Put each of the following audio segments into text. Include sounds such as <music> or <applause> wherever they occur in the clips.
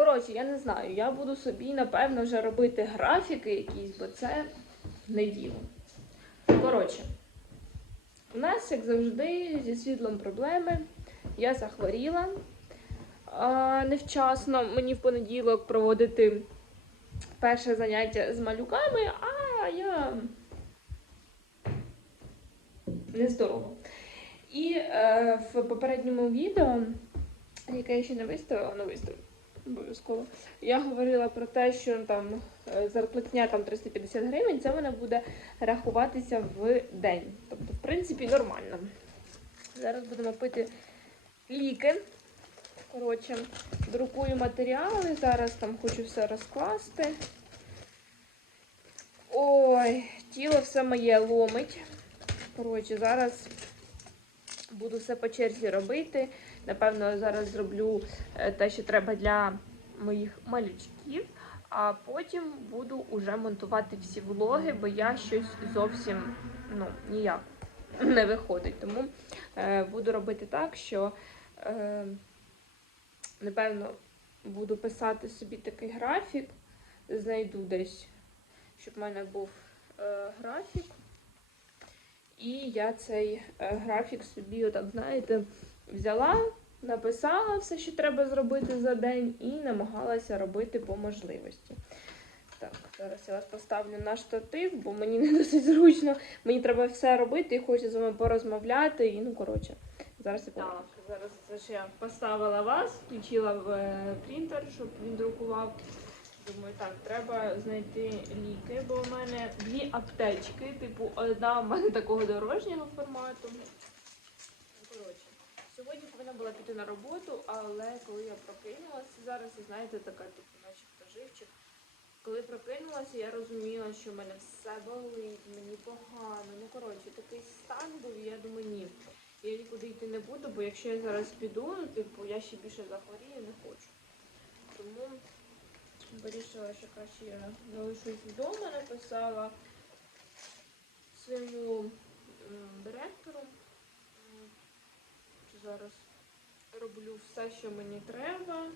Коротше, я не знаю, я буду собі, напевно, вже робити графіки якісь, бо це не діло. Коротше, у нас, як завжди, зі світлом проблеми. Я захворіла а, невчасно. Мені в понеділок проводити перше заняття з малюками, а я нездорова. І е, в попередньому відео, яке я ще не виставила, не виставлю обов'язково. Я говорила про те, що там е, зарплатня там 350 гривень, це вона буде рахуватися в день. Тобто, в принципі, нормально. Зараз будемо пити ліки. Коротше, друкую матеріали, зараз там хочу все розкласти. Ой, тіло все моє ломить. Коротше, зараз буду все по черзі робити. Напевно, зараз зроблю е, те, що треба для моїх малючків, а потім буду уже монтувати всі влоги, бо я щось зовсім ну, ніяк не виходить. Тому е, буду робити так, що е, напевно буду писати собі такий графік, знайду десь, щоб в мене був е, графік. І я цей е, графік собі, отак, знаєте, взяла, написала все, що треба зробити за день, і намагалася робити по можливості. Так, зараз я вас поставлю на штатив, бо мені <laughs> не досить зручно. Мені треба все робити і хочу з вами порозмовляти. І ну коротше, зараз я так, зараз я поставила вас, включила в е, принтер, щоб він друкував. Думаю, так, треба знайти ліки, бо в мене дві аптечки, типу, одна в мене такого дорожнього формату. Повинна була піти на роботу, але коли я прокинулася, зараз, і знаєте, така, типу, начебто живчик. Коли прокинулася, я розуміла, що в мене все болить, мені погано. Ну, коротше, такий стан був, і я думаю, ні. Я нікуди йти не буду, бо якщо я зараз піду, ну, типу, я ще більше захворію, не хочу. Тому вирішила, що краще я залишусь вдома, написала своєму директору. Зараз роблю все, що мені треба.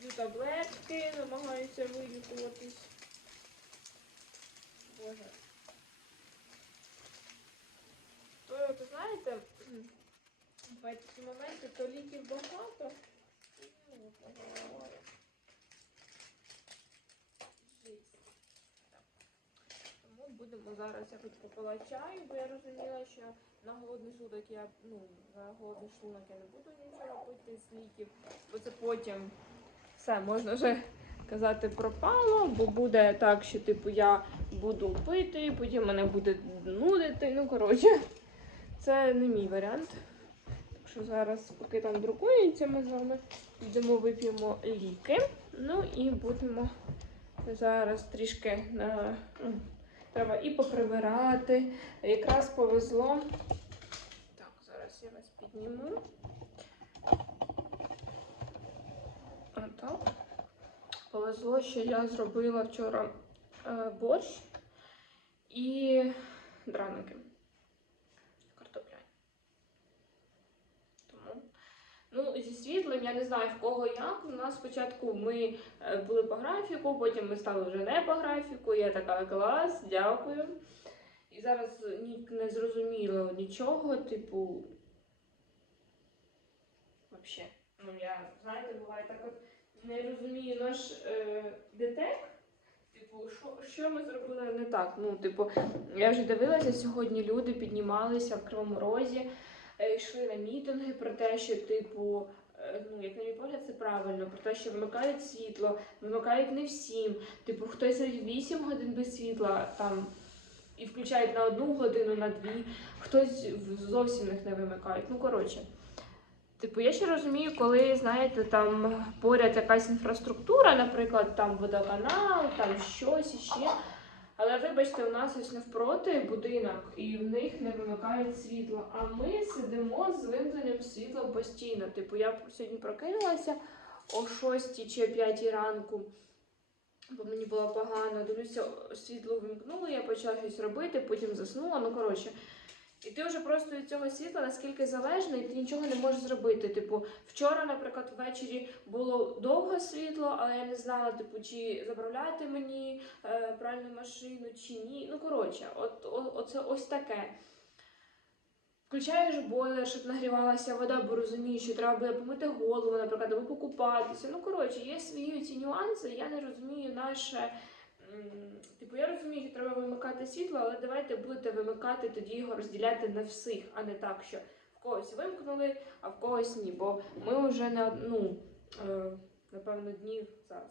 П'ю таблетки, намагаюся вилікуватись. Боже. То, от, знаєте, <clears throat> бувають такі моменти, то ліків багато. і, ну, голова. Жесть. Так. Тому будемо зараз я хоч попила чаю, бо я розуміла, що на голодний шлунок я ну, на голодний шлунок я не буду нічого пити з ліків, бо це потім все можна вже казати пропало, бо буде так, що типу я буду пити, потім мене буде нудити. Ну коротше, це не мій варіант. Так що зараз, поки там друкується, ми з вами йдемо вип'ємо ліки. Ну і будемо зараз трішки на. Треба і поприбирати. Якраз повезло. Так, зараз я вас підніму. Отак. Повезло, що я зробила вчора е, борщ і драники. Картопляні. Тому. Ну, зі світлим я не знаю в кого як. У нас спочатку ми е, були по графіку, потім ми стали вже не по графіку. Я така клас, дякую. І зараз ні, не зрозуміло нічого, типу. Вообще. Ну, я, знаєте, буває так от не розумію наш е, детек. Типу, що, що ми зробили не так? Ну, типу, я вже дивилася, сьогодні люди піднімалися в Кривому Розі, е, йшли на мітинги про те, що, типу, ну, як на мій погляд, це правильно, про те, що вимикають світло, вимикають не всім. Типу, хтось 8 годин без світла там. І включають на одну годину, на дві, хтось зовсім їх не вимикають. Ну, коротше. Типу, я ще розумію, коли, знаєте, там поряд якась інфраструктура, наприклад, там водоканал, там щось іще. Але вибачте, у нас ось навпроти будинок, і в них не вимикають світло. А ми сидимо з вимкненням світла постійно. Типу, я сьогодні прокинулася о 6 чи о 5 ранку, бо мені було погано. Дивлюся, світло вимкнуло, я почала щось робити, потім заснула. Ну, коротше. І ти вже просто від цього світла наскільки залежний, ти нічого не можеш зробити. Типу, вчора, наприклад, ввечері було довго світло, але я не знала, типу, чи заправляти мені е, пральну машину, чи ні. Ну, коротше, от, о- оце ось таке. Включаєш бойлер, щоб нагрівалася вода, бо розумієш, що треба буде помити голову, наприклад, або покупатися. Ну, коротше, є свої ці нюанси, я не розумію наше. Типу, я розумію, що треба вимикати світло, але давайте будете вимикати, тоді його розділяти на всіх, а не так, що в когось вимкнули, а в когось ні. Бо ми вже одну, е, напевно, днів зараз.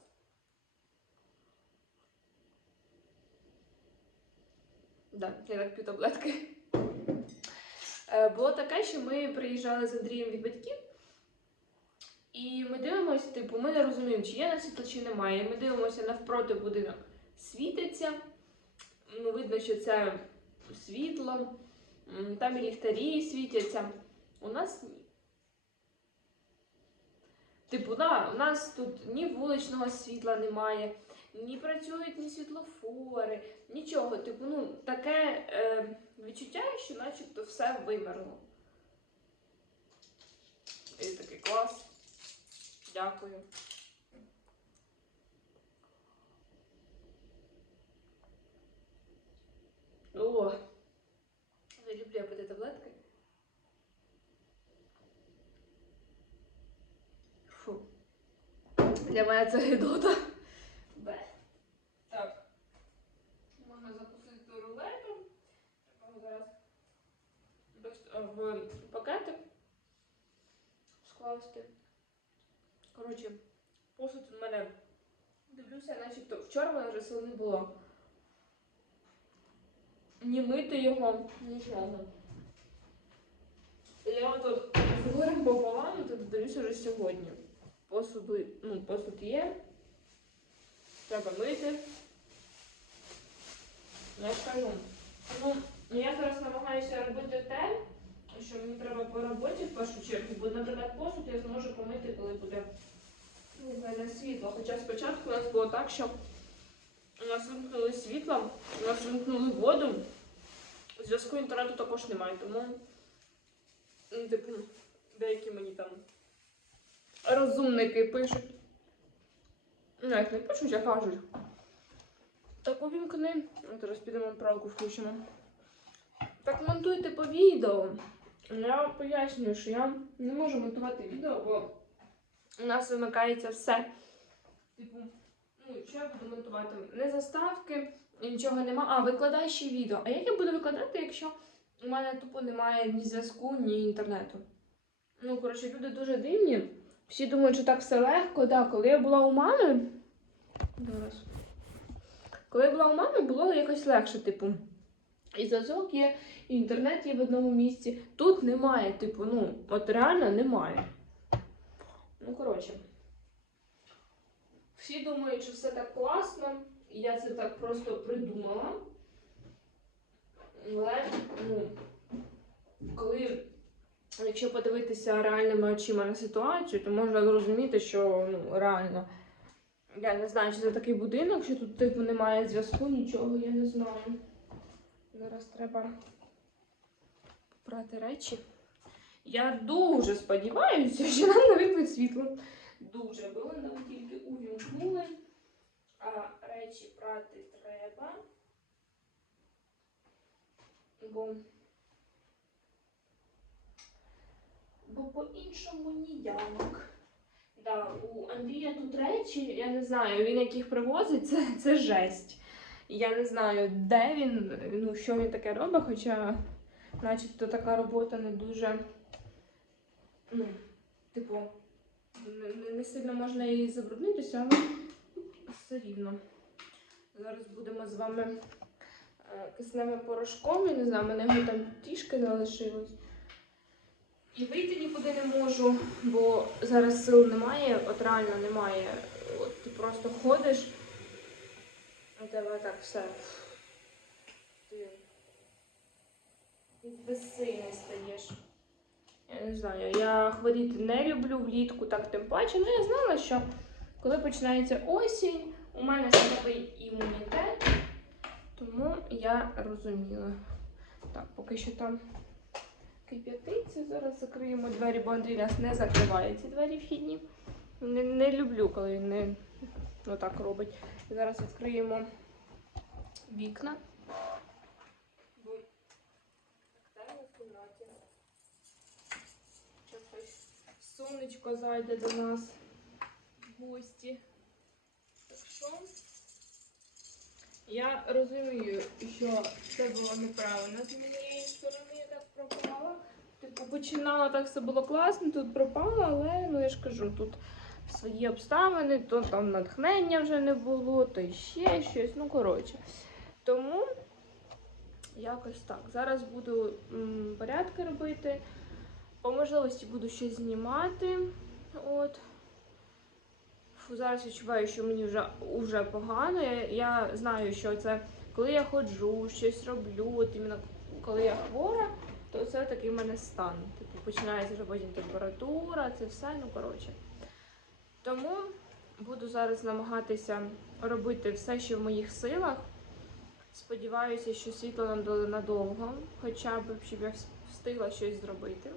Да, я так п'ю таблетки. Е, Було таке, що ми приїжджали з Андрієм від батьків, і ми дивимося, типу, ми не розуміємо, чи є на світло, чи немає. Ми дивимося навпроти будинок світиться. Ну, видно, що це світло, там і ліхтарі світяться. У нас ні. Типу, да, у нас тут ні вуличного світла немає, ні працюють ні світлофори, нічого. Типу, ну, таке е, відчуття, що начебто все вимерло. І такий клас. Дякую. О, не люблю я пити таблетки. Фу. Для мене це гидота. Так. Можна запустити рулетом. Треба зараз в пакетик скласти. Коротше, посуд у мене дивлюся, начебто вчора мене вже сил не було. Ні мити його, нічого. Я тут з горем пополам, тут дивлюся вже сьогодні. Посуду, ну, посуд є. Треба мити. Я ж кажу. Ну, я зараз намагаюся робити те, що мені треба по роботі в першу чергу, бо, наприклад, посуд я зможу помити, коли буде ну, світло. Хоча спочатку у нас було так, що у нас вимкнули світло, у нас вимкнули воду. Зв'язку інтернету також немає, тому ну, типу, деякі мені там розумники пишуть. Ну, як не пишуть, а кажуть. Так увімкни. Зараз підемо правку включимо. Так монтуйте по відео. Я пояснюю, що я не можу монтувати відео, бо у нас вимикається все. Типу, ну, що я буду монтувати? Не заставки, нічого нема. А, викладай ще відео. А як я буду викладати, якщо у мене тупо немає ні зв'язку, ні інтернету? Ну, коротше, люди дуже дивні. Всі думають, що так все легко. Так, коли я була у мами. Зараз. Коли я була у мами, було якось легше, типу. І зв'язок є, і інтернет є в одному місці. Тут немає, типу, ну, от реально немає. Ну, коротше. Всі думають, що все так класно, і я це так просто придумала. Але, ну, коли, якщо подивитися реальними очима на ситуацію, то можна зрозуміти, що ну, реально. Я не знаю, чи це такий будинок, що тут типу немає зв'язку, нічого, я не знаю. Зараз треба брати речі. Я дуже сподіваюся, що нам вимкнуть світло. Дуже, бо вони тільки увімкнули, а речі прати треба. Бо, бо по-іншому ніяк. Да, у Андрія тут речі, я не знаю, він яких привозить, це, це жесть. Я не знаю, де він, ну, що він таке робить, хоча, начебто, така робота не дуже, ну, типу, не, не- сильно можна і забруднитися, але все рівно. Зараз будемо з вами е, кисневим порошком, я не знаю, мене його там трішки залишилось. І вийти нікуди не можу, бо зараз сил немає, от реально немає. От ти просто ходиш, у тебе так все. Ти безсильний стаєш. Я не знаю, я хворіти не люблю влітку, так тим паче. Ну я знала, що коли починається осінь, у мене слабий імунітет, тому я розуміла. Так, поки що там кип'ятиться. Зараз закриємо двері, бо Андрій нас не закриває ці двері вхідні. Не, не люблю, коли він не отак робить. Зараз відкриємо вікна. Бо так темно в кімнаті. Щас хай сонечко зайде до нас в гості. Так що я розумію, що це було неправильно з моєї сторони, я так пропала. Типу, починала так все було класно, тут пропало, але ну я ж кажу, тут свої обставини, то там натхнення вже не було, то ще щось. Ну, коротше. Тому якось так. Зараз буду порядки робити. По можливості буду щось знімати. От. Фу, зараз відчуваю, що мені вже, вже погано. Я, я знаю, що це коли я ходжу, щось роблю, от іменно коли я хвора, то це такий в мене стан. Типу, починається вже потім температура, це все, ну коротше. Тому буду зараз намагатися робити все, що в моїх силах. Сподіваюся, що світло нам дали надовго, хоча б щоб я встигла щось зробити.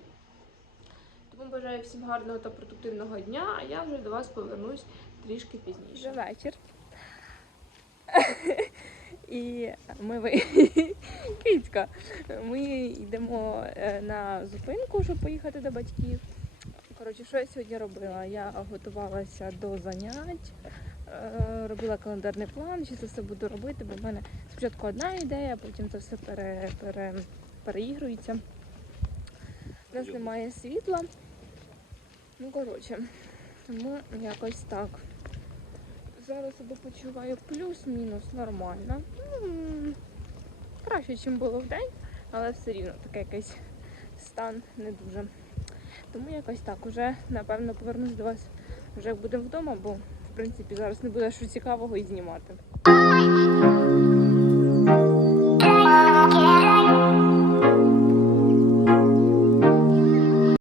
Тому бажаю всім гарного та продуктивного дня, а я вже до вас повернусь трішки пізніше. Вже вечір. І ми ви... Кицька. Ми йдемо е, на зупинку, щоб поїхати до батьків. Коротше, що я сьогодні робила? Я готувалася до занять, е, робила календарний план, що це все буду робити, бо в мене спочатку одна ідея, потім це все пере, пере, переігрується. У нас немає світла. Ну, коротше, тому якось так. Зараз себе почуваю плюс-мінус нормально. М, Краще, ніж було в день, але все рівно таке якийсь стан не дуже. Тому якось так. Уже напевно повернусь до вас вже як будемо вдома, бо в принципі зараз не буде що цікавого і знімати.